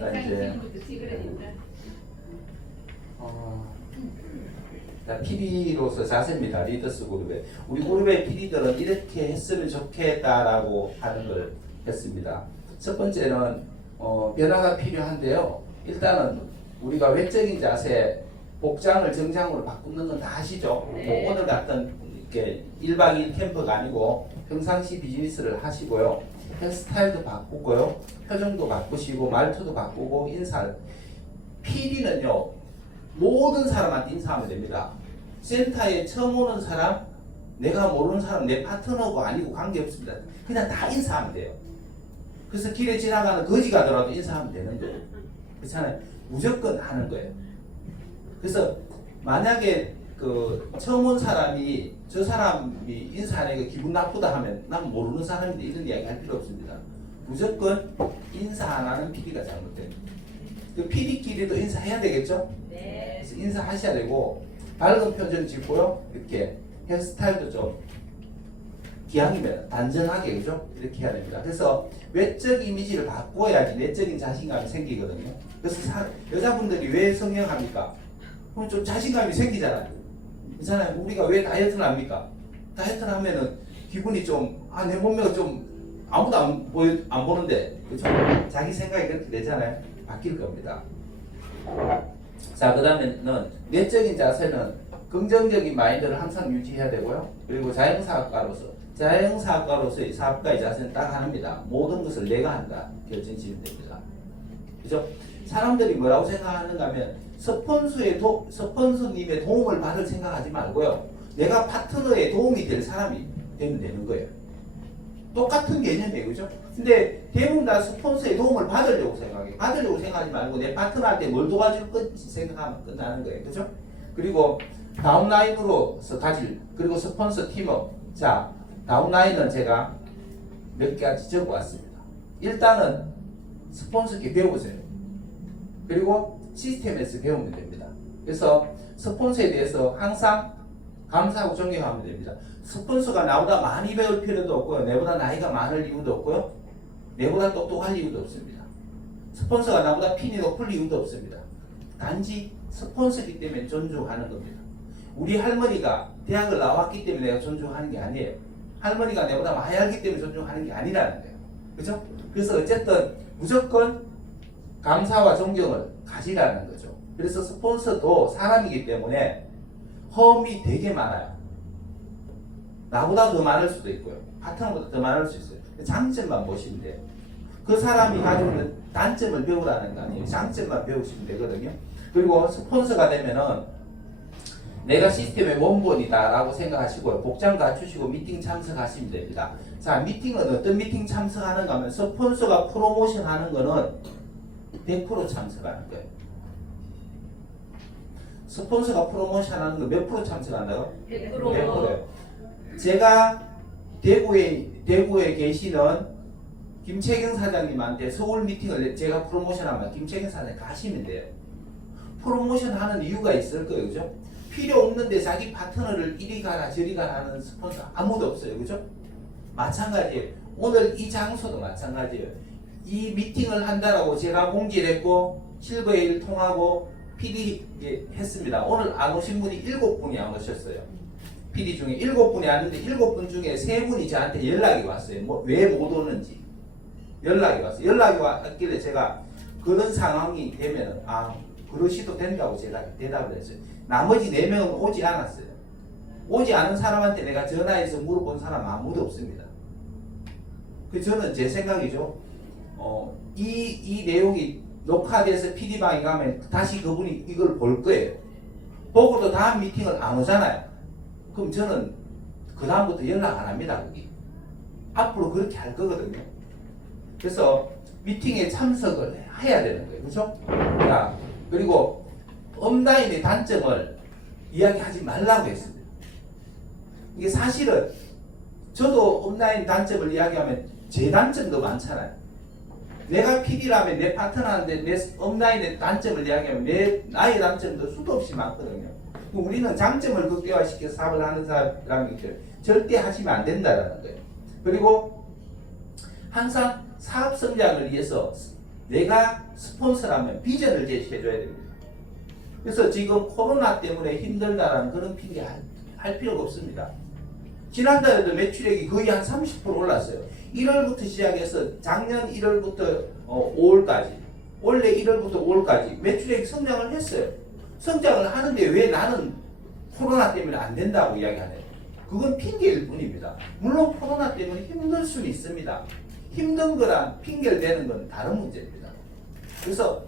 자, 이제 PD로서 자세입니다. 리더스 그룹에. 우리 그룹의 PD들은 이렇게 했으면 좋겠다라고 하는 걸 했습니다. 첫 번째는 변화가 필요한데요. 일단은 우리가 외적인 자세, 복장을 정장으로 바꾸는 건 다 아시죠? 네. 뭐 오늘 같은 이렇게 1박 2일 캠프가 아니고 평상시 비즈니스를 하시고요. 헤어스타일도 바꾸고요. 표정도 바꾸시고 말투도 바꾸고 인사를. PD는요. 모든 사람한테 인사하면 됩니다. 센터에 처음 오는 사람, 내가 모르는 사람, 내 파트너가 아니고 관계없습니다. 그냥 다 인사하면 돼요. 그래서 길에 지나가는 거지 가더라도 인사하면 되는 거예요. 그렇잖아요. 무조건 하는 거예요. 그래서 만약에 그 처음 온 사람이 저 사람이 인사하니까 기분 나쁘다 하면 난 모르는 사람인데 이런 이야기 할 필요 없습니다. 무조건 인사 안 하는 PD가 잘못됩니다. 그 PD끼리도 인사해야 되겠죠? 네. 그래서 인사하셔야 되고 밝은 표정 짓고요. 이렇게 헤어스타일도 좀 기왕이면 단정하게 그죠? 이렇게 해야 됩니다. 그래서 외적 이미지를 바꿔야지 내적인 자신감이 생기거든요. 그래서 여자분들이 왜 성형합니까? 그럼 좀 자신감이 생기잖아요. 그렇잖아요. 우리가 왜 다이어트를 합니까? 다이어트를 하면은 기분이 좀 내 몸매가 좀 아무도 안 보는데 그죠? 자기 생각이 그렇게 되잖아요. 바뀔 겁니다. 자, 그 다음에는 내적인 자세는 긍정적인 마인드를 항상 유지해야 되고요. 그리고 자영사학과로서의 사업가의 자세는 딱 하나입니다. 모든 것을 내가 한다. 결정 지으면 됩니다. 그죠? 사람들이 뭐라고 생각하는가 하면 스폰서님의 도움을 받을 생각하지 말고요. 내가 파트너의 도움이 될 사람이 되면 되는 거예요. 똑같은 개념이에요. 그죠? 근데 대부분 다 스폰서의 도움을 받으려고 생각해요. 받으려고 생각하지 말고 내 파트너한테 뭘 도와줄 건지 생각하면 끝나는 거예요. 그죠? 그리고 다운라인으로서 가질, 그리고 스폰서 팀업. 자, 다운라인은 제가 몇 가지 적어 왔습니다. 일단은 스폰서께 배워보세요. 그리고 시스템에서 배우면 됩니다. 그래서 스폰서에 대해서 항상 감사하고 존경하면 됩니다. 스폰서가 나보다 많이 배울 필요도 없고요. 내보다 나이가 많을 이유도 없고요. 내보다 똑똑할 이유도 없습니다. 스폰서가 나보다 핀이 높을 이유도 없습니다. 단지 스폰서이기 때문에 존중하는 겁니다. 우리 할머니가 대학을 나왔기 때문에 내가 존중하는 게 아니에요. 할머니가 내보다 많이 알기 때문에 존중하는 게 아니라는 거예요. 그죠? 그래서 어쨌든 무조건 감사와 존경을 가지라는 거죠. 그래서 스폰서도 사람이기 때문에 허움이 되게 많아요. 나보다 더 많을 수도 있고요. 파트너보다 더 많을 수 있어요. 장점만 보시면 돼요. 그 사람이 가지고 있는 단점을 배우라는 거 아니에요. 장점만 배우시면 되거든요. 그리고 스폰서가 되면은 내가 시스템의 원본이다 라고 생각하시고 복장 갖추시고 미팅 참석하시면 됩니다. 자, 미팅은 어떤 미팅 참석하는가 하면 스폰서가 프로모션 하는 거는 100% 참석하는 거예요. 스폰서가 프로모션 하는 거 몇 프로 참석한다고? 100%. 100%예요. 제가 대구에 계시는 김채경 사장님한테 서울 미팅을 제가 프로모션하면 김채경 사장님 가시면 돼요. 프로모션 하는 이유가 있을 거예요. 그죠? 필요 없는데 자기 파트너를 이리 가라 저리 가라 하는 스폰서 아무도 없어요. 그죠? 마찬가지예요. 오늘 이 장소도 마찬가지예요. 이 미팅을 한다라고 제가 공지를 했고 실버에일 통하고 PD 했습니다. 오늘 안 오신 분이 7분이 안 오셨어요. PD 중에 7분이 왔는데 7분 중에 3분이 저한테 연락이 왔어요. 왜 못 오는지 연락이 왔어요. 연락이 왔길래 제가 그런 상황이 되면은 그러시도 된다고 제가 대답을 했어요. 나머지 4명은 오지 않았어요. 오지 않은 사람한테 내가 전화해서 물어본 사람 아무도 없습니다. 저는 제 생각이죠. 이 내용이 녹화돼서 PD방에 가면 다시 그분이 이걸 볼 거예요. 보고도 다음 미팅을 안 오잖아요. 그럼 저는 그 다음부터 연락 안 합니다. 거기. 앞으로 그렇게 할 거거든요. 그래서 미팅에 참석을 해야 되는 거예요. 그렇죠? 자, 그리고 업라인의 단점을 이야기하지 말라고 했습니다. 이게 사실은 저도 업라인 단점을 이야기하면 제 단점도 많잖아요. 내가 PD라면 내 파트너한테 내 업라인의 단점을 이야기하면 나의 단점도 수도 없이 많거든요. 우리는 장점을 극대화시켜서 사업을 하는 사람이기 때문에 절대 하시면 안 된다는 거예요. 그리고 항상 사업 성장을 위해서 내가 스폰서라면 비전을 제시해줘야 됩니다. 그래서 지금 코로나 때문에 힘들다라는 그런 핑계 할 필요가 없습니다. 지난달에도 매출액이 거의 한 30% 올랐어요. 1월부터 시작해서 작년 1월부터 5월까지, 원래 1월부터 5월까지 매출액이 성장을 했어요. 성장을 하는데 왜 나는 코로나 때문에 안 된다고 이야기하네요. 그건 핑계일 뿐입니다. 물론 코로나 때문에 힘들 수는 있습니다. 힘든 거랑 핑계를 대는 건 다른 문제입니다. 그래서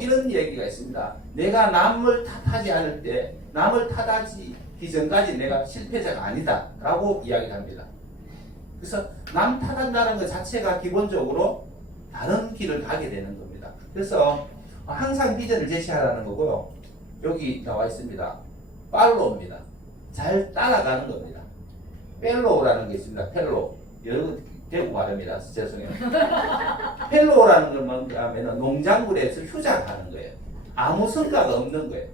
이런 얘기가 있습니다. 내가 남을 탓하지 않을 때, 남을 탓하기 전까지 내가 실패자가 아니다 라고 이야기합니다. 그래서 남 탓한다는 것 자체가 기본적으로 다른 길을 가게 되는 겁니다. 그래서 항상 비전을 제시하라는 거고요. 여기 나와 있습니다. 팔로우입니다. 잘 따라가는 겁니다. 펠로우라는 게 있습니다. 펠로우. 여러분 대구 발음이라 죄송해요. 펠로우라는 건 뭔가 하면 농작물에서 휴작하는 거예요. 아무 성과가 없는 거예요.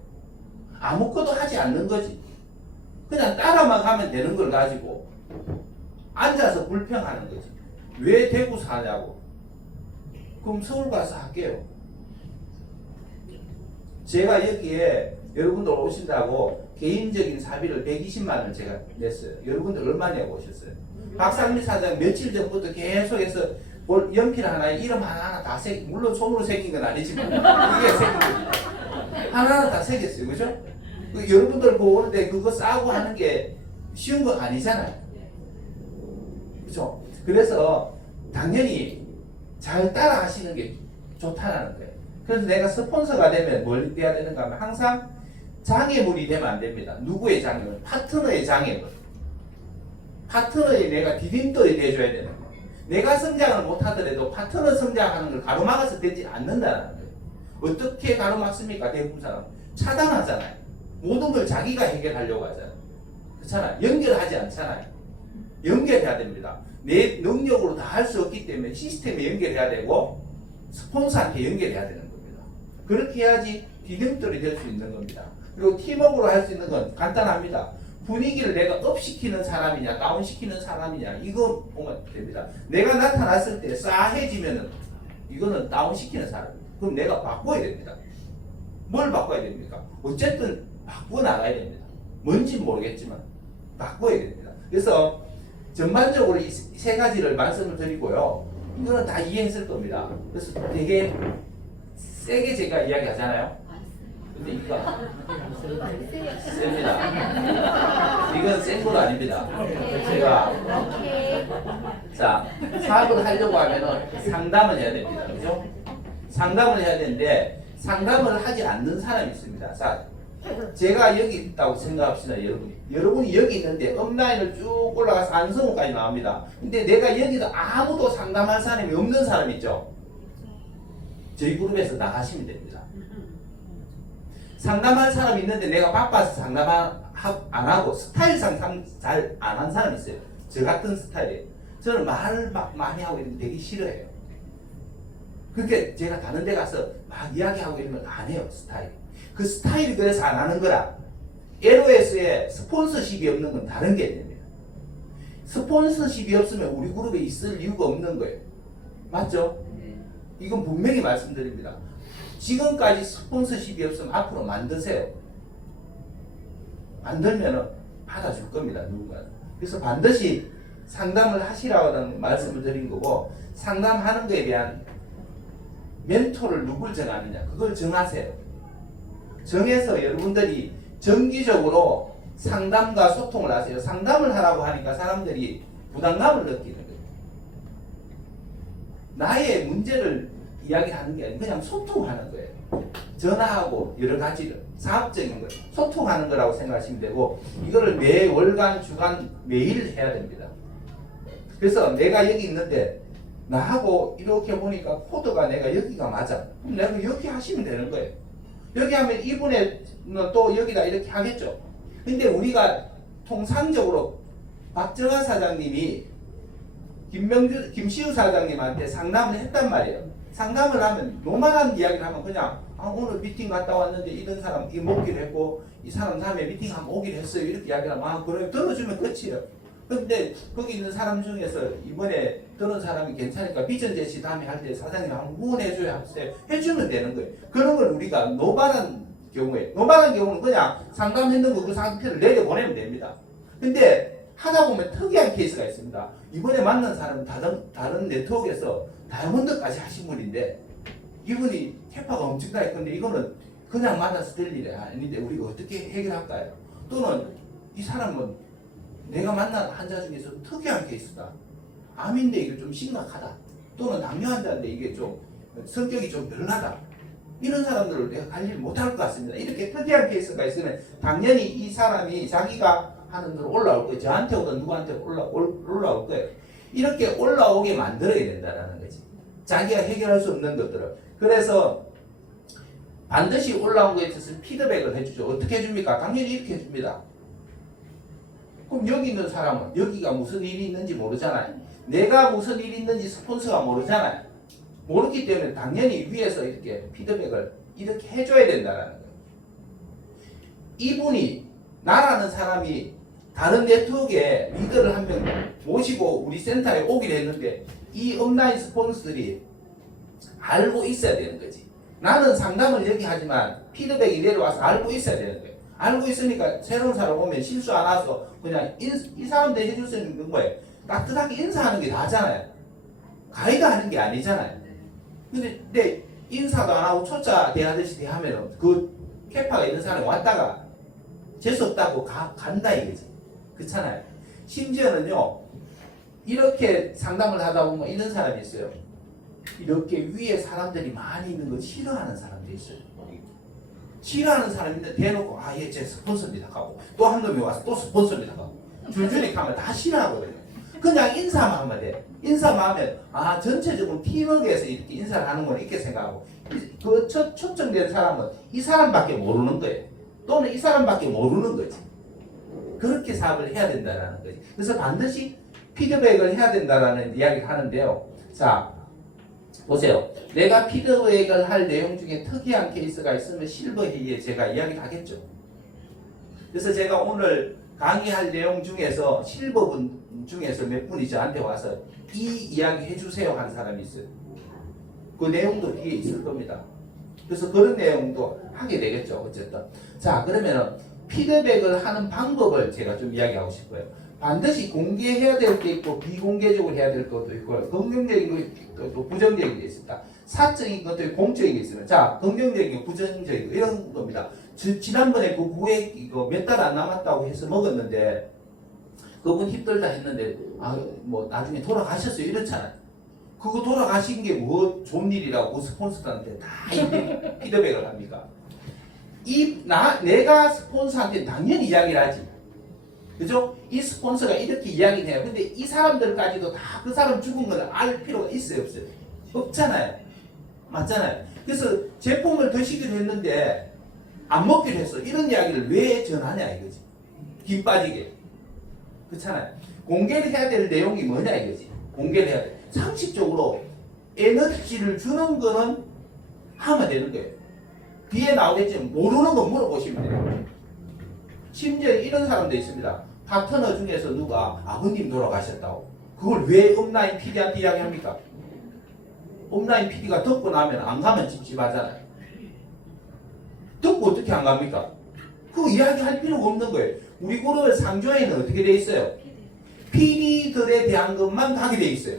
아무것도 하지 않는 거지. 그냥 따라만 가면 되는 걸 가지고 앉아서 불평하는 거지. 왜 대구 사냐고. 그럼 서울 가서 할게요. 제가 여기에 여러분들 오신다고 개인적인 사비를 120만 원을 제가 냈어요. 여러분들 얼마 내고 오셨어요? 박상민 사장 며칠 전부터 계속해서 연필 하나에 이름 하나하나 다 새기, 물론 손으로 새긴 건 아니지만 이게 새긴 겁니다. 하나하나 다 새겼어요. 그죠? 여러분들 보는데 그거 싸고 하는 게 쉬운 거 아니잖아요. 그죠? 그래서 당연히 잘 따라 하시는 게 좋다는 거예요. 그래서 내가 스폰서가 되면 뭘 돼야 되는가 하면 항상 장애물이 되면 안 됩니다. 누구의 장애물? 파트너의 장애물. 파트너의 내가 디딤돌이 돼줘야 되는 거예요. 내가 성장을 못하더라도 파트너 성장하는 걸 가로막아서 되지 않는다는 거예요. 어떻게 가로막습니까? 대부분 사람 차단하잖아요. 모든 걸 자기가 해결하려고 하잖아요. 그렇잖아요. 연결하지 않잖아요. 연결해야 됩니다. 내 능력으로 다 할 수 없기 때문에 시스템에 연결해야 되고 스폰서한테 연결해야 되는 겁니다. 그렇게 해야지 디딤돌이 될 수 있는 겁니다. 그리고 팀워크로 할 수 있는 건 간단합니다. 분위기를 내가 업시키는 사람이냐 다운시키는 사람이냐 이거 보면 됩니다. 내가 나타났을 때 싸해지면은 이거는 다운시키는 사람입니다. 그럼 내가 바꿔야 됩니다. 뭘 바꿔야 됩니까? 어쨌든 바꾸어 나가야 됩니다. 뭔지는 모르겠지만 바꿔야 됩니다. 그래서 전반적으로 이 세 가지를 말씀을 드리고요. 이거는 다 이해했을 겁니다. 그래서 되게 세게 제가 이야기하잖아요. 근데 이거 셉니다. 이건 센 건 아닙니다. 제가 자 사업을 하려고 하면은 상담을 해야 됩니다. 그죠? 상담을 해야 되는데 상담을 하지 않는 사람이 있습니다. 자, 제가 여기 있다고 생각합시다. 여러분이 여기 있는데 업라인을 쭉 올라가서 안성호까지 나옵니다. 근데 내가 여기도 아무도 상담할 사람이 없는 사람 있죠? 저희 그룹에서 나가시면 됩니다. 상담할 사람이 있는데 내가 바빠서 상담 안 하고 스타일상 잘 안 한 사람이 있어요. 저 같은 스타일이에요. 저는 말을 막 많이 하고 있는데 되게 싫어해요. 그렇게 제가 다른 데 가서 막 이야기하고 이런 걸 안 해요. 그 스타일이 그래서 안 하는 거라. LOS에 스폰서십이 없는 건 다른 개념이에요. 스폰서십이 없으면 우리 그룹에 있을 이유가 없는 거예요. 맞죠? 이건 분명히 말씀드립니다. 지금까지 스폰서십이 없으면 앞으로 만드세요. 만들면 받아줄 겁니다. 누군가. 그래서 반드시 상담을 하시라는 말씀을 드린 거고, 상담하는 거에 대한 멘토를 누굴 정하느냐 그걸 정하세요. 정해서 여러분들이 정기적으로 상담과 소통을 하세요. 상담을 하라고 하니까 사람들이 부담감을 느끼는 거예요. 나의 문제를 이야기하는 게 아니라 그냥 소통하는 거예요. 전화하고 여러 가지를 사업적인 거예요. 소통하는 거라고 생각하시면 되고, 이거를 매 월간 주간 매일 해야 됩니다. 그래서 내가 여기 있는데 나하고 이렇게 보니까 코드가 내가 여기가 맞아. 그럼 내가 여기 하시면 되는 거예요. 여기 하면 이분의 또 여기다 이렇게 하겠죠. 근데 우리가 통상적으로 박정환 사장님이 김시우 사장님한테 상담을 했단 말이에요. 상담을 하면 요만한 이야기를 하면 그냥 오늘 미팅 갔다 왔는데 이런 사람 이 먹기로 했고 이 사람 다음에 미팅 한번 오기로 했어요. 이렇게 이야기를 하면 그래 들어주면 끝이에요. 근데 거기 있는 사람 중에서 이번에 들은 사람이 괜찮으니까 비전 제시 다음에 할 때 사장님 한번 후원해줘야 하세요. 해주면 되는 거예요. 그런 걸 우리가 노발한 경우는 그냥 상담했는 거 그 상태를 내려보내면 됩니다. 근데 하다 보면 특이한 케이스가 있습니다. 이번에 만난 사람은 다른 네트워크에서 다이아몬드까지 하신 분인데 이분이 캐파가 엄청나게 큰데 이거는 그냥 만나서 될 일이 아닌데 우리가 어떻게 해결할까요? 또는 이 사람은 내가 만난 환자 중에서 특이한 케이스다. 암인데 이게 좀 심각하다. 또는 당뇨 환자인데 이게 좀 성격이 좀 별나다. 이런 사람들을 내가 관리를 못할 것 같습니다. 이렇게 특이한 케이스가 있으면 당연히 이 사람이 자기가 하는 대로 올라올 거예요. 저한테 오든 누구한테 올라올 거예요. 이렇게 올라오게 만들어야 된다는 거지. 자기가 해결할 수 없는 것들을. 그래서 반드시 올라온 거에 대해서 피드백을 해주죠. 어떻게 해줍니까? 당연히 이렇게 해줍니다. 그럼 여기 있는 사람은 여기가 무슨 일이 있는지 모르잖아요. 내가 무슨 일이 있는지 스폰서가 모르잖아요. 모르기 때문에 당연히 위에서 이렇게 피드백을 이렇게 해줘야 된다는 거예요. 이분이 나라는 사람이 다른 네트워크에 리더를 한 명 모시고 우리 센터에 오기로 했는데 이 온라인 스폰서들이 알고 있어야 되는 거지. 나는 상담을 여기 하지만 피드백이 내려와서 알고 있어야 되는 거예요. 알고 있으니까 새로운 사람 오면 실수 안 하서 그냥 이 사람들 해줄 수 있는 거예요. 따뜻하게 인사하는 게 나잖아요. 가이드 하는 게 아니잖아요. 근데 인사도 안 하고 초짜 대하듯이 대하면 그 캐파가 있는 사람이 왔다가 재수없다고 간다 이거지. 그렇잖아요. 심지어는요 이렇게 상담을 하다 보면 이런 사람이 있어요. 이렇게 위에 사람들이 많이 있는 거 싫어하는 사람도 있어요. 싫어하는 사람이 있는데 대놓고 얘 제 스폰서입니다 하고 또 한 놈이 와서 또 스폰서입니다 하고 줄줄이 가면 다 싫어하거든요. 그냥 인사만 하면 돼. 인사만 하면 전체적으로 팀워크에서 이렇게 인사를 하는 건 이렇게 생각하고 그 초청된 사람은 이 사람밖에 모르는 거예요. 또는 이 사람밖에 모르는 거지. 그렇게 사업을 해야 된다는 거지. 그래서 반드시 피드백을 해야 된다는 이야기를 하는데요. 자, 보세요. 내가 피드백을 할 내용 중에 특이한 케이스가 있으면 실버 회의에 제가 이야기를 하겠죠. 그래서 제가 오늘 강의할 내용 중에서 실버 분 중에서 몇 분이 저한테 와서 이 이야기 해주세요 한 사람이 있어요. 그 내용도 뒤에 있을 겁니다. 그래서 그런 내용도 하게 되겠죠. 어쨌든. 자, 그러면은 피드백을 하는 방법을 제가 좀 이야기하고 싶어요. 반드시 공개해야 될 게 있고 비공개적으로 해야 될 것도 있고 긍정적인 것도 부정적인 게 있습니다. 사적인 것도 있고 공적인 게 있습니다. 자, 긍정적인 거, 부정적인 거 이런 겁니다. 지난번에 그 구획 이거 몇 달 안 남았다고 해서 먹었는데 그분 힘들다 했는데 뭐 나중에 돌아가셨어요 이렇잖아요. 그거 돌아가신 게 뭐 좋은 일이라고 그 스폰서들한테 다 피드백을 합니까? 내가 스폰서한테 당연히 이야기를 하지. 그죠? 이 스폰서가 이렇게 이야기를 해요. 근데 이 사람들까지도 다 그 사람 죽은 걸 알 필요가 있어요, 없어요? 없잖아요. 맞잖아요. 그래서 제품을 드시기로 했는데 안 먹기로 했어. 이런 이야기를 왜 전하냐 이거지. 김 빠지게. 그렇잖아요. 공개를 해야 될 내용이 뭐냐 이거지. 공개를 해야 돼. 상식적으로 에너지를 주는 거는 하면 되는 거예요. 뒤에 나오겠지만 모르는 거 물어보시면 돼요. 심지어 이런 사람도 있습니다. 파트너 중에서 누가 아버님 돌아가셨다고. 그걸 왜 업라인 PD한테 이야기합니까? 업라인 PD가 듣고 나면 안 가면 찝찝하잖아요. 듣고 어떻게 안 갑니까? 그거 이야기할 필요가 없는 거예요. 우리 그룹의 상조에는 어떻게 돼 있어요? PD들에 대한 것만 하게 돼 있어요.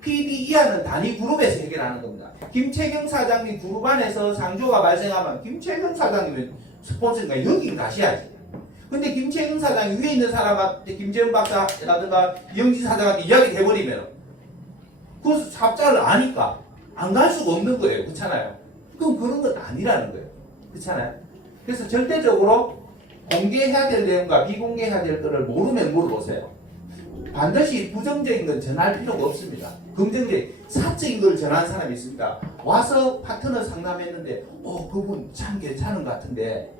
PD 이하는 단위 그룹에서 해결하는 겁니다. 김채경 사장님 그룹 안에서 상조가 발생하면 김채경 사장님은 스폰서니까 여기를 가셔야지. 근데 김채경 사장이 위에 있는 사람한테 김재훈 박사라든가 이영지 사장한테 이야기를 해버리면 그 사업자를 아니까 안 갈 수가 없는 거예요. 그렇잖아요. 그럼 그런 건 아니라는 거예요. 그렇잖아요. 그래서 절대적으로 공개해야 될 내용과 비공개해야 될 거를 모르면 물어보세요. 반드시 부정적인 건 전할 필요가 없습니다. 긍정적인 사적인 걸 전하는 사람이 있습니다. 와서 파트너 상담했는데 그분 참 괜찮은 것 같은데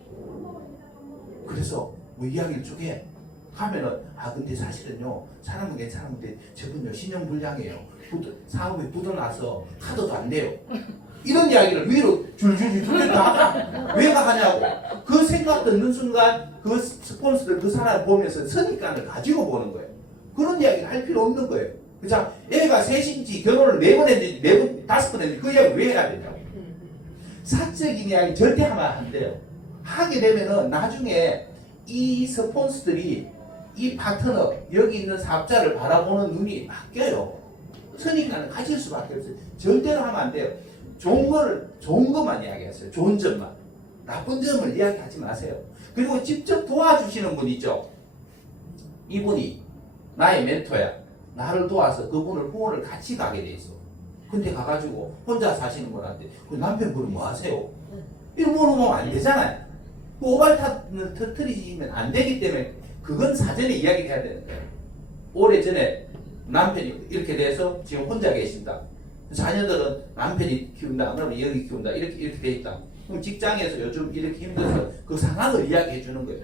그래서 뭐 이야기를 쭉 해. 하면은 근데 사실은요 사람은 괜찮은데 저분요 신용불량이에요. 사업에 부도나서 카드도 안 돼요. 이런 이야기를 위로 줄줄줄 다 왜 하냐고. 그 생각 듣는 순간 그 스폰서들 그 사람을 보면서 선입관을 가지고 보는 거예요. 그런 이야기를 할 필요 없는 거예요. 자, 애가 셋인지 결혼을 4번 했는지 4번, 5번 했는지 그 이야기 왜 해야 되냐고. 사적인 이야기 절대 하면 안 돼요. 하게 되면은 나중에 이 스폰서들이 이 파트너, 여기 있는 사업자를 바라보는 눈이 바뀌어요. 선입관을 가질 수밖에 없어요. 절대로 하면 안 돼요. 좋은 것만 이야기하세요. 좋은 점만. 나쁜 점을 이야기하지 마세요. 그리고 직접 도와주시는 분 있죠. 이분이 나의 멘토야. 나를 도와서 그분을 후원을 같이 가게 돼 있어. 근데 가가지고 혼자 사시는 분한테 그 남편분은 뭐 하세요? 이런 거 하면 안 되잖아요. 그 오발탄을 터뜨리시면 안 되기 때문에 그건 사전에 이야기해야 되는 거예요. 오래전에 남편이 이렇게 돼서 지금 혼자 계신다. 자녀들은 남편이 키운다, 그러면 여기 키운다, 이렇게 돼 있다. 그럼 직장에서 요즘 이렇게 힘들어서 그 상황을 이야기해 주는 거예요.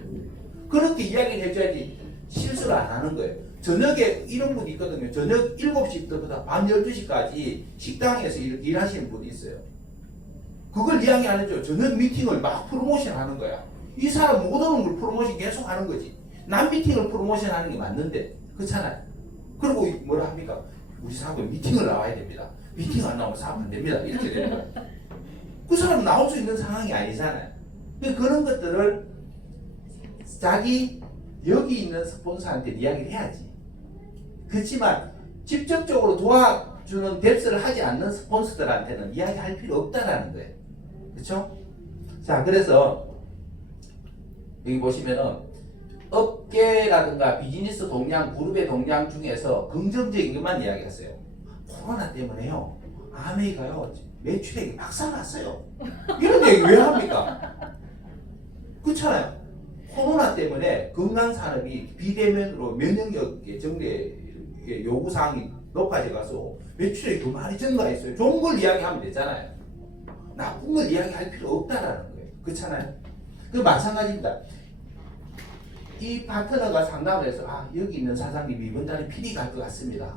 그렇게 이야기를 해줘야지 실수를 안 하는 거예요. 저녁에 이런 분이 있거든요. 저녁 7시부터 밤 12시까지 식당에서 이렇게 일하시는 분이 있어요. 그걸 이야기 안 해줘요. 저녁 미팅을 막 프로모션 하는 거야. 이 사람 못 오는 걸 프로모션 계속 하는 거지. 남 미팅을 프로모션 하는 게 맞는데. 그렇잖아요. 그리고 뭐라 합니까? 우리 사업은 미팅을 나와야 됩니다. 미팅 안 나오면 사업 안 됩니다. 이렇게 되는 거예요. 그 사람은 나올 수 있는 상황이 아니잖아요. 그런 것들을 자기 여기 있는 스폰서한테 이야기를 해야지. 그렇지만 직접적으로 도와주는 뎁스를 하지 않는 스폰서들한테는 이야기할 필요 없다라는 거예요. 그렇죠? 자, 그래서 여기 보시면은 업계라든가 비즈니스 동향, 그룹의 동향 중에서 긍정적인 것만 이야기했어요. 코로나 때문에요. 아메리카요 매출액이 박살났어요. 이런 얘기 왜 합니까? 그렇잖아요. 코로나 때문에 건강산업이 비대면으로 면역력 정례 요구사항이 높아져가서 매출액이 더 많이 증가했어요. 좋은 걸 이야기하면 되잖아요. 나쁜 걸 이야기할 필요 없다라는 거예요. 그렇잖아요. 그 마찬가지입니다. 이 파트너가 상담을 해서 여기 있는 사장님이 이번 달에 PD 갈 것 같습니다.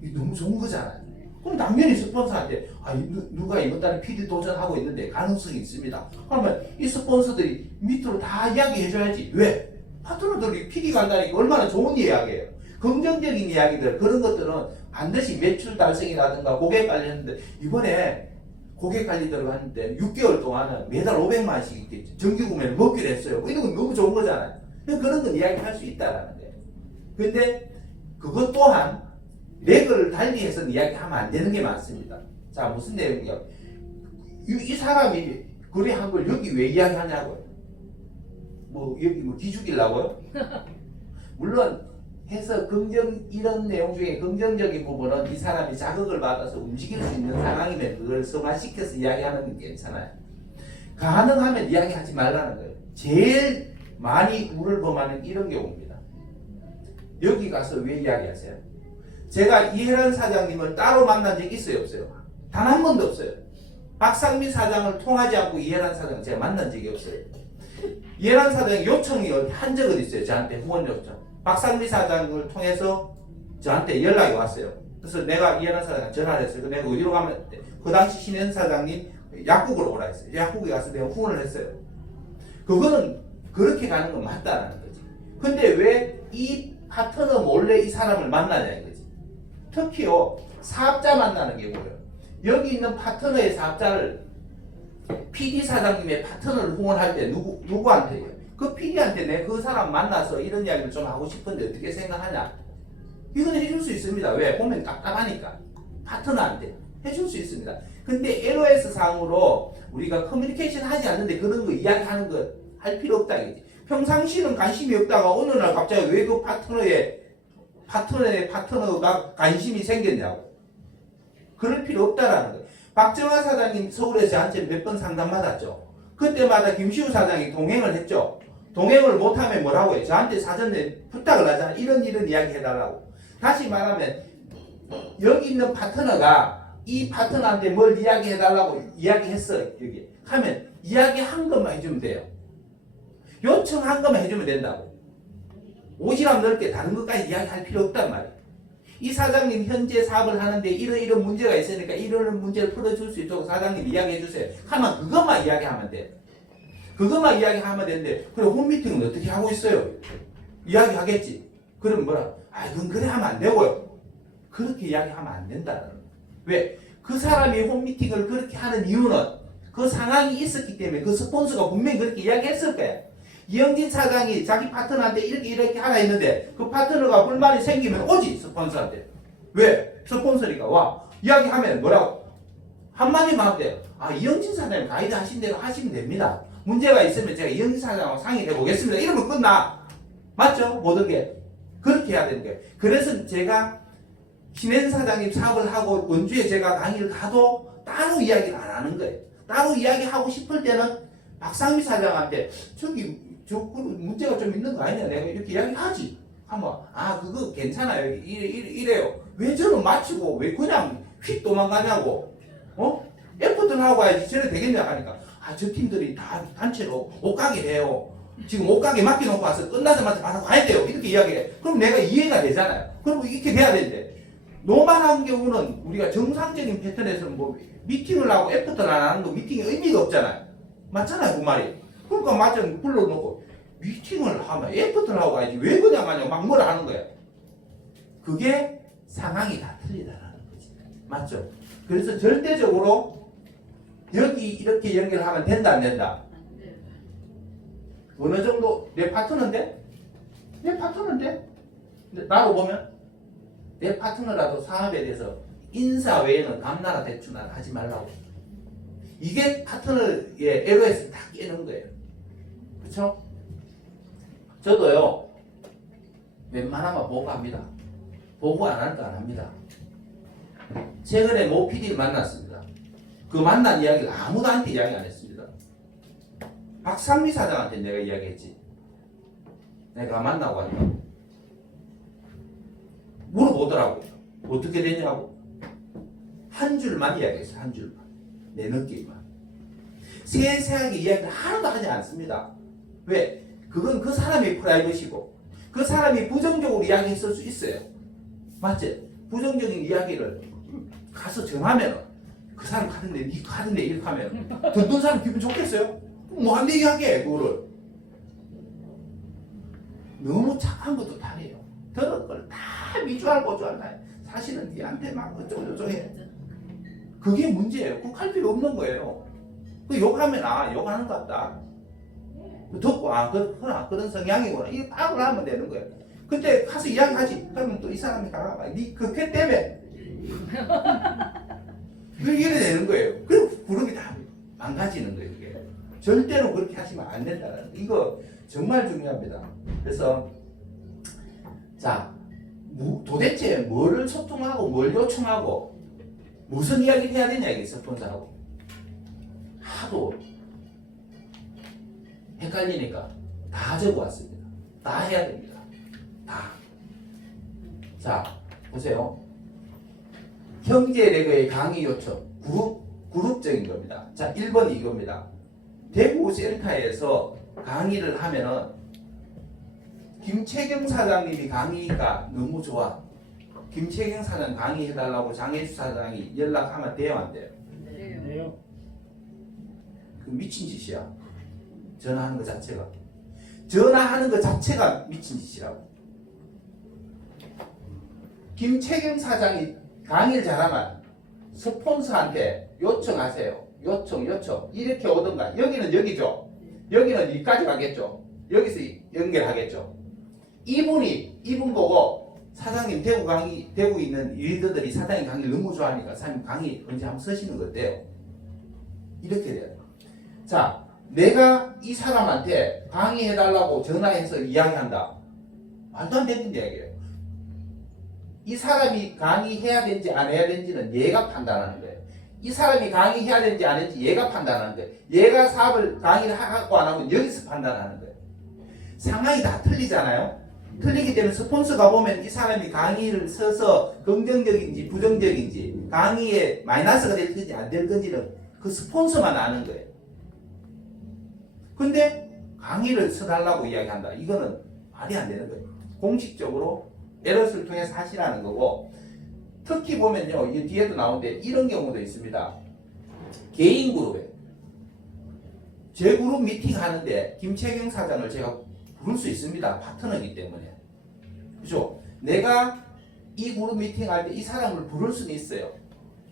이게 너무 좋은 거잖아요. 그럼 당연히 스폰서한테 누가 이번 달에 PD 도전하고 있는데 가능성이 있습니다. 그러면 이 스폰서들이 밑으로 다 이야기해줘야지. 왜? 파트너들이 PD 간다니까 얼마나 좋은 이야기예요. 긍정적인 이야기들, 그런 것들은 반드시 매출 달성이라든가 고객 관리했는데 이번에 고객 관리 들어갔는데 6개월 동안은 매달 500만씩 이렇게 정기 구매를 먹기로 했어요. 이런 건 너무 좋은 거잖아요. 그런 건 이야기할 수 있다라는 거예요. 근데 그것 또한 레그를 달리해서 이야기하면 안 되는 게 많습니다. 자, 무슨 내용이요? 이 사람이 거래한 걸 여기 왜 이야기하냐고요? 여기 기죽이려고요? 물론 해서 이런 내용 중에 긍정적인 부분은 이 사람이 자극을 받아서 움직일 수 있는 상황이면 그걸 승화시켜서 이야기하는 게 괜찮아요. 가능하면 이야기하지 말라는 거예요. 제일 많이 우를 범하는 이런 경우입니다. 여기 가서 왜 이야기하세요? 제가 이혜란 사장님을 따로 만난 적이 있어요, 없어요? 단 한 번도 없어요. 박상민 사장을 통하지 않고 이혜란 사장을 제가 만난 적이 없어요. 이혜란 사장이 요청이 한 적은 있어요. 저한테 후원 요청. 박상민 사장을 통해서 저한테 연락이 왔어요. 그래서 내가 이혜란 사장한테 전화를 했어요. 내가 어디로 가면 돼? 그 당시 신현 사장님 약국으로 오라 했어요. 약국에 가서 내가 후원을 했어요. 그거는 그렇게 가는 건 맞다라는 거지. 근데 왜 이 파트너 몰래 이 사람을 만나냐 이거지. 특히요, 사업자 만나는 게 뭐예요? 여기 있는 파트너의 사업자를 PD 사장님의 파트너를 후원할 때 누구한테요? 그 PD한테 내 그 사람 만나서 이런 이야기를 좀 하고 싶은데 어떻게 생각하냐? 이건 해줄 수 있습니다. 왜? 보면 답답하니까. 파트너한테 해줄 수 있습니다. 근데 LOS 상으로 우리가 커뮤니케이션 하지 않는데 그런 거 이야기하는 거 할 필요 없다 이거지. 평상시는 관심이 없다가 어느 날 갑자기 왜 그 파트너가 관심이 생겼냐고. 그럴 필요 없다라는 거예요. 박정환 사장님 서울에서 저한테 몇 번 상담 받았죠. 그때마다 김시우 사장이 동행을 했죠. 동행을 못하면 뭐라고 해요? 저한테 사전에 부탁을 하잖아요. 이런 이야기 해달라고. 다시 말하면 여기 있는 파트너가 이 파트너한테 뭘 이야기해달라고 이야기했어. 여기 하면 이야기한 것만 해주면 돼요. 요청한 것만 해주면 된다고. 오지랖 넓게 다른 것까지 이야기할 필요 없단 말이에요. 이 사장님 현재 사업을 하는데 이런 문제가 있으니까 이런 문제를 풀어줄 수 있도록 사장님 이야기해 주세요. 하면 그것만 이야기하면 돼. 그것만 이야기하면 되는데 그래 홈미팅은 어떻게 하고 있어요? 이야기하겠지. 그럼 뭐라? 그건 그래 하면 안 되고요. 그렇게 이야기하면 안 된다는 거예요. 왜? 그 사람이 홈미팅을 그렇게 하는 이유는 그 상황이 있었기 때문에 그 스폰서가 분명히 그렇게 이야기했을 거예요. 이영진 사장이 자기 파트너한테 이렇게 하나 있는데 그 파트너가 불만이 생기면 오지 스폰서한테. 왜? 스폰서니까 와 이야기하면 뭐라고? 한마디만 하면 돼요. 이영진 사장님 가이드 하신 대로 하시면 됩니다. 문제가 있으면 제가 이영진 사장하고 상의해 보겠습니다. 이러면 끝나. 맞죠? 모든 게. 그렇게 해야 되는 거예요. 그래서 제가 신혜진 사장님 사업을 하고 원주에 제가 강의를 가도 따로 이야기를 안 하는 거예요. 따로 이야기하고 싶을 때는 박상미 사장한테 저 문제가 좀 있는 거 아니냐 내가 이렇게 이야기하지. 하면 그거 괜찮아요. 이래요. 왜 저는 마치고 왜 그냥 휙 도망가냐고. 애프터는 하고 가야지 저래 되겠냐 하니까 저 팀들이 다 단체로 옷가게 해요. 지금 옷가게 맡겨놓고 와서 끝나자마자 바로 가야 돼요. 이렇게 이야기해. 그럼 내가 이해가 되잖아요. 그럼 이렇게 돼야 되는데 노멀한 경우는 우리가 정상적인 패턴에서는 뭐 미팅을 하고 애프터를 안 하는 거 미팅이 의미가 없잖아요. 맞잖아요 그 말이. 그러니까 맞아 불러놓고 미팅을 하면 애프터를 하고 가야지 왜 그냥 하냐고 막 뭐라 하는 거야. 그게 상황이 다 틀리다라는 거지. 맞죠? 그래서 절대적으로 여기 이렇게 연결하면 된다 안 된다? 어느 정도 내 파트너인데? 나로 보면 내 파트너라도 사업에 대해서 인사 외에는 감나라 대추나 하지 말라고. 이게 파트너의 LOS를 다 깨는 거예요. 그렇죠? 저도요 웬만하면 보고합니다. 보고 안 할 거 안 합니다. 최근에 모 PD를 만났습니다. 그 만난 이야기를 아무도한테 이야기 안 했습니다. 박상미 사장한테 내가 이야기했지. 내가 만나고 왔다고. 물어보더라고요. 어떻게 되냐고. 한 줄만 이야기했어요. 한 줄만. 내 느낌만. 세세하게 이야기를 하나도 하지 않습니다. 왜? 그건 그 사람의 프라이버시고 그 사람이 부정적으로 이야기했을 수 있어요. 맞지? 부정적인 이야기를 가서 정하면 그 사람 가던데 니 가던데 이렇게 하면 듣는 사람 기분 좋겠어요? 뭐 안 얘기하게 그거를. 너무 착한 것도 다해요. 들은 걸 다 미주알 고주알 다 해. 사실은 니한테 막 어쩌고저쩌고 해. 그게 문제예요. 그거 할 필요 없는 거예요. 그 욕하면 욕하는 것 같다. 듣고 그러나 그런 성향이구나. 이거 파악을 하면 되는 거예요. 근데 가서 이야기하지. 그러면 또 이 사람이 가봐. 니 그게 때문에 이래 되는 거예요. 그리고 그런 게 다 망가지는 거예요. 그게. 절대로 그렇게 하시면 안 된다는 거. 이거 정말 중요합니다. 그래서 자 도대체 뭐를 소통하고 뭘 요청하고 무슨 이야기를 해야 되냐 이게 스폰서하고 하도 헷갈리니까 다 적어왔습니다. 다 해야 됩니다. 다. 자 보세요. 형제레그의 강의 요청 그룹적인 겁니다. 자 1번 이겁니다. 대구 셀카에서 강의를 하면은 김채경 사장님이 강의가 너무 좋아. 김채경 사장 강의해달라고 장혜수 사장이 연락하면 돼요 안 돼요? 네요. 그 미친 짓이야. 전화하는 것 자체가. 전화하는 것 자체가 미친 짓이라고. 김채경 사장이 강의를 잘하면 스폰서한테 요청하세요. 요청 이렇게 오던가. 여기는 여기죠. 여기는 여기까지 가겠죠. 여기서 연결하겠죠. 이분 보고 사장님 대구에 있는 리더들이 사장님 강의를 너무 좋아하니까 사장님 강의 언제 한번 쓰시는 거 어때요? 이렇게 돼요. 자 내가 이 사람한테 강의해달라고 전화해서 이야기한다. 말도 안 되는 이야기예요. 이 사람이 강의해야 되는지 안 해야 되는지는 얘가 판단하는 거예요. 이 사람이 강의해야 되는지 안 되는지 얘가 판단하는 거예요. 얘가 사업을 강의를 하고 안 하고 여기서 판단하는 거예요. 상황이 다 틀리잖아요. 틀리기 때문에 스폰서가 보면 이 사람이 강의를 써서 긍정적인지 부정적인지 강의에 마이너스가 될 건지 안 될 건지는 그 스폰서만 아는 거예요. 근데 강의를 써달라고 이야기한다. 이거는 말이 안 되는 거예요. 공식적으로 에러스를 통해서 하시라는 거고, 특히 보면요, 이 뒤에도 나오는데 이런 경우도 있습니다. 개인 그룹에 제 그룹 미팅 하는데 김채경 사장을 제가 부를 수 있습니다. 파트너이기 때문에. 그죠? 내가 이 그룹 미팅 할 때 이 사람을 부를 수는 있어요.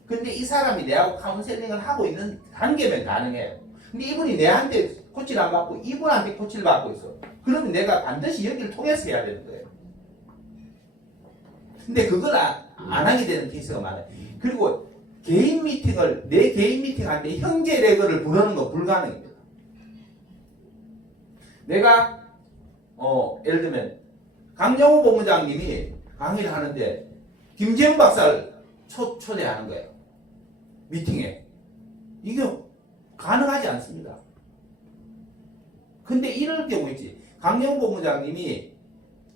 근데 이 사람이 내하고 카운셀링을 하고 있는 단계면 가능해요. 근데 이분이 내한테 코치를 안 받고 이분한테 코치를 받고 있어. 그러면 내가 반드시 여기를 통해서 해야 되는 거예요. 근데 그걸 안 하게 되는 케이스가 많아요. 그리고 개인 미팅을 내 개인 미팅 할 때 형제 레그를 부르는 거 불가능입니다. 내가 예를 들면 강정호 본부장님이 강의를 하는데 김재훈 박사를 초대하는 거예요. 미팅에. 이게 가능하지 않습니다. 근데 이럴 경우 있지. 강정호 본부장님이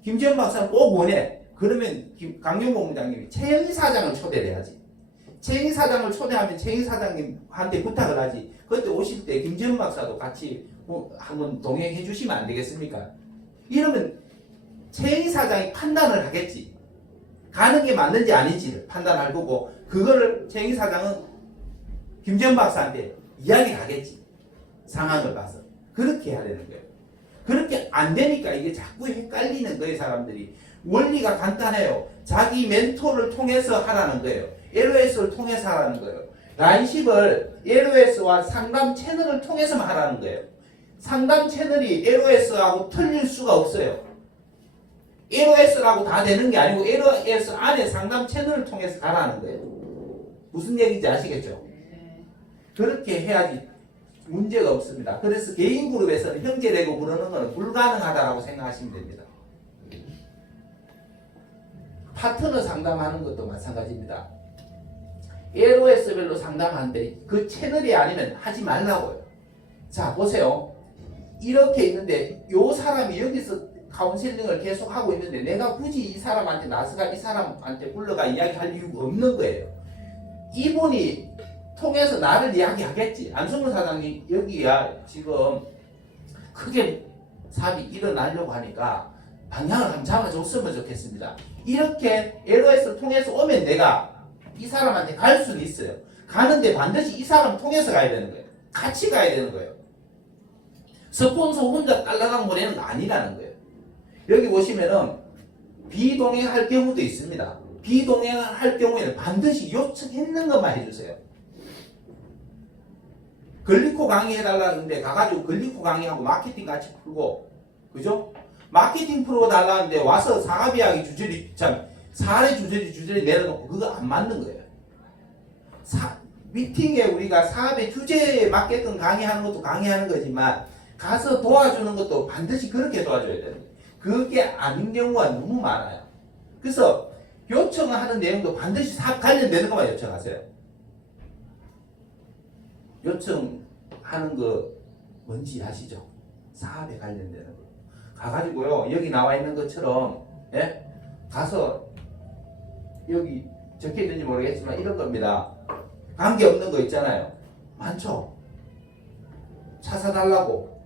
김재훈 박사를 꼭 원해. 그러면 강정호 본부장님이 최영희 사장을 초대를 해야지. 최영희 사장을 초대하면 최영희 사장님한테 부탁을 하지. 그때 오실 때 김재훈 박사도 같이 한번 동행해 주시면 안 되겠습니까? 이러면 최영희 사장이 판단을 하겠지. 가는 게 맞는지 아닌지를 판단할 거고, 그거를 최영희 사장은 김재훈 박사한테 이야기를 하겠지. 상황을 봐서. 그렇게 해야 되는 거예요. 그렇게 안 되니까 이게 자꾸 헷갈리는 거예요, 사람들이. 원리가 간단해요. 자기 멘토를 통해서 하라는 거예요. LOS를 통해서 하라는 거예요. 라인십을 LOS와 상담 채널을 통해서만 하라는 거예요. 상담 채널이 LOS하고 틀릴 수가 없어요. LOS라고 다 되는 게 아니고 LOS 안에 상담 채널을 통해서 가라는 거예요. 무슨 얘기인지 아시겠죠? 그렇게 해야지 문제가 없습니다. 그래서 개인 그룹에서는 형제 레고 부르는 것은 불가능하다고 생각하시면 됩니다. 파트너 상담하는 것도 마찬가지입니다. LOS별로 상담하는데 그 채널이 아니면 하지 말라고요. 자, 보세요. 이렇게 있는데 요 사람이 여기서 카운셀링을 계속 하고 있는데 내가 굳이 이 사람한테 나서가 이 사람한테 불러가 이야기할 이유가 없는 거예요. 이분이 통해서 나를 이야기하겠지. 안성문 사장님 여기야 지금 크게 사업이 일어나려고 하니까 방향을 한번 잡아줬으면 좋겠습니다. 이렇게 LOS를 통해서 오면 내가 이 사람한테 갈 수는 있어요. 가는데 반드시 이 사람 통해서 가야 되는 거예요. 같이 가야 되는 거예요. 스폰서 혼자 딸라랑 보내는 거 아니라는 거예요. 여기 보시면은 비동행할 경우도 있습니다. 비동행할 경우에는 반드시 요청했는 것만 해주세요. 글리코 강의 해달라는데 가가지고 글리코 강의하고 마케팅 같이 풀고, 그죠? 마케팅 풀고 달라는데 와서 상업이야기 주저리 사례 주저리 내려놓고 그거 안 맞는 거예요. 미팅에 우리가 사업의 주제에 맞게끔 강의하는 것도 강의하는 거지만 가서 도와주는 것도 반드시 그렇게 도와줘야 되는 거예요. 그게 아닌 경우가 너무 많아요. 그래서 요청을 하는 내용도 반드시 사업 관련되는 것만 요청하세요. 요청하는 거 뭔지 아시죠? 사업에 관련되는 거. 가가지고요, 여기 나와 있는 것처럼, 예? 가서, 여기 적혀 있는지 모르겠지만 이런 겁니다. 관계없는 거 있잖아요. 많죠? 차 사달라고,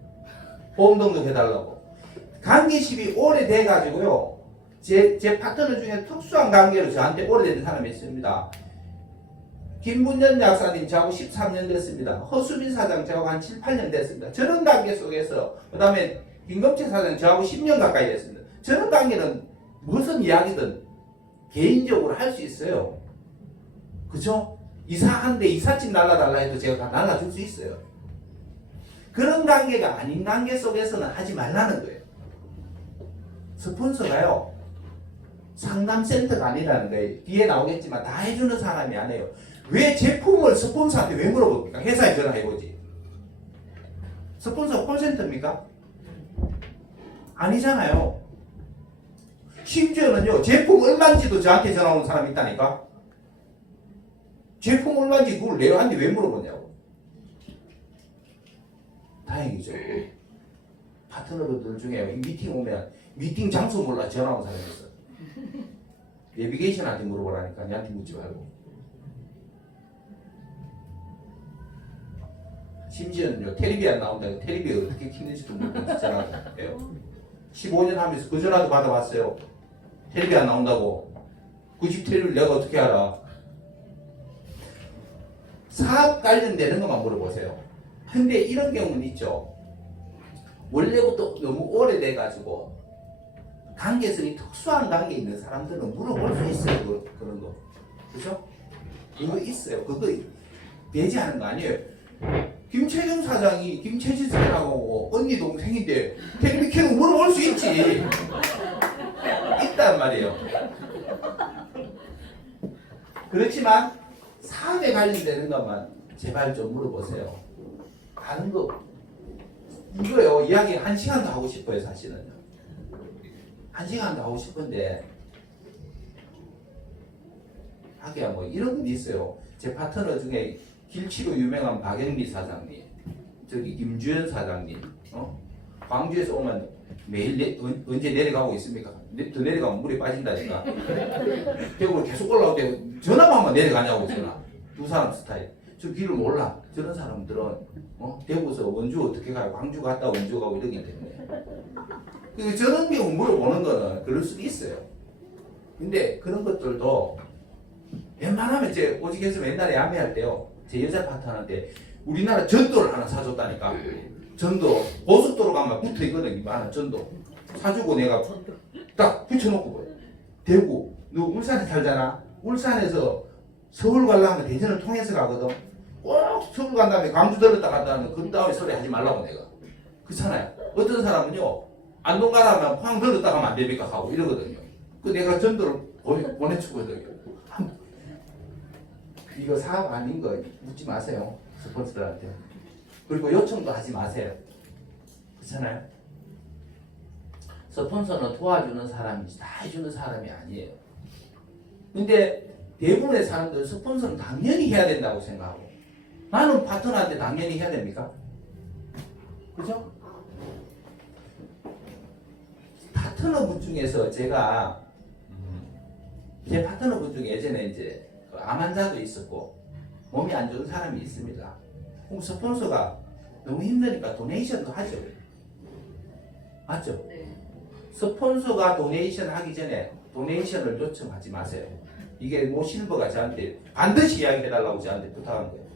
보험 등록해달라고. 관계십이 오래돼가지고요, 제 파트너 중에 특수한 관계로 저한테 오래된 사람이 있습니다. 김분전 약사님 저하고 13년 됐습니다. 허수빈 사장 저하고 한 7, 8년 됐습니다. 저런 관계 속에서 그 다음에 김금채 사장 저하고 10년 가까이 됐습니다. 저런 관계는 무슨 이야기든 개인적으로 할 수 있어요. 그죠? 이사하는데 이삿짐 날라달라 해도 제가 다 날라줄 수 있어요. 그런 관계가 아닌 관계 속에서는 하지 말라는 거예요. 스폰서가요, 상담센터가 아니라는 거예요. 뒤에 나오겠지만 다 해주는 사람이 아니에요. 왜 제품을 스폰서한테 왜 물어봅니까? 회사에 전화해보지. 스폰서 콜센터입니까? 아니잖아요. 심지어는요, 제품 얼마인지도 저한테 전화 오는 사람이 있다니까? 제품 얼마인지 그걸 내한테 왜 물어보냐고. 다행이죠. 파트너들 중에 미팅 오면 미팅 장소 몰라 전화 온 사람이 있어. 내비게이션한테 물어보라니까 니한테 묻지 말고. 심지어는요, 텔레비 안 나온다고 텔레비 어떻게 키는지도 모르고 전화해요. 15년 하면서 그 전화도 받아봤어요. 텔레비 안 나온다고. 그 집 텔레비를 내가 어떻게 알아? 사업 관련되는 것만 물어보세요. 근데 이런 경우는 있죠. 원래부터 너무 오래돼가지고 관계성이 특수한 관계에 있는 사람들은 물어볼 수 있어요. 그런 거. 그죠? 이거 있어요. 그거 배제하는 거 아니에요. 김채경 사장이 김채진 사장하고 언니 동생인데 테크니컬은 물어볼 수 있지. 있단 말이에요. 그렇지만 사업에 관련되는 것만 제발 좀 물어보세요. 다른 거 이거요. 이야기 1시간도 하고 싶어요. 사실은요. 1시간도 하고 싶은데 하기야 뭐 이런 게 있어요. 제 파트너 중에 길치로 유명한 박영미 사장님, 저기 김주현 사장님, 광주에서 오면 매일 언제 내려가고 있습니까? 더 내려가면 물에 빠진다니까. 대구로 계속 올라올 때 전화만 내려가냐고 전화. 두 사람 스타일. 저 길을 몰라. 저런 사람들은 대구에서 원주 어떻게 가요? 광주 갔다 원주 가고 이러기 때문에. 저런 경우 물어보는 거는 그럴 수도 있어요. 근데 그런 것들도 웬만하면 제 오직에서 옛날에 야매할 때요. 제 여자 파트너한테 우리나라 전도를 하나 사줬다니까. 전도 고속도로 가면 붙어 있거든. 많은 전도 사주고 내가 딱 붙여놓고 대구 너 울산에 살잖아. 울산에서 서울 가려면 대전을 통해서 가거든. 꼭 서울 간 다음에 광주 들었다 갔다 하면 그 다음에 소리 하지 말라고 내가. 그렇잖아요. 어떤 사람은요 안동 가라면 포항 들었다 가면 안 됩니까 하고 이러거든요. 그 내가 전도를 보내주거든요. 이거 사업 아닌 거 묻지 마세요. 스폰서들한테. 그리고 요청도 하지 마세요. 그렇잖아요. 스폰서는 도와주는 사람이지 다 해주는 사람이 아니에요. 근데 대부분의 사람들은 스폰서는 당연히 해야 된다고 생각하고 나는 파트너한테 당연히 해야 됩니까? 그죠? 파트너분 중에서 제가 제 파트너분 중에 예전에 이제 암 환자도 있었고 몸이 안 좋은 사람이 있습니다. 그럼 스폰서가 너무 힘드니까 도네이션도 하죠. 맞죠? 네. 스폰서가 도네이션 하기 전에 도네이션을 요청하지 마세요. 이게 뭐 실버가 저한테 반드시 이야기해달라고 저한테 부탁한 거예요.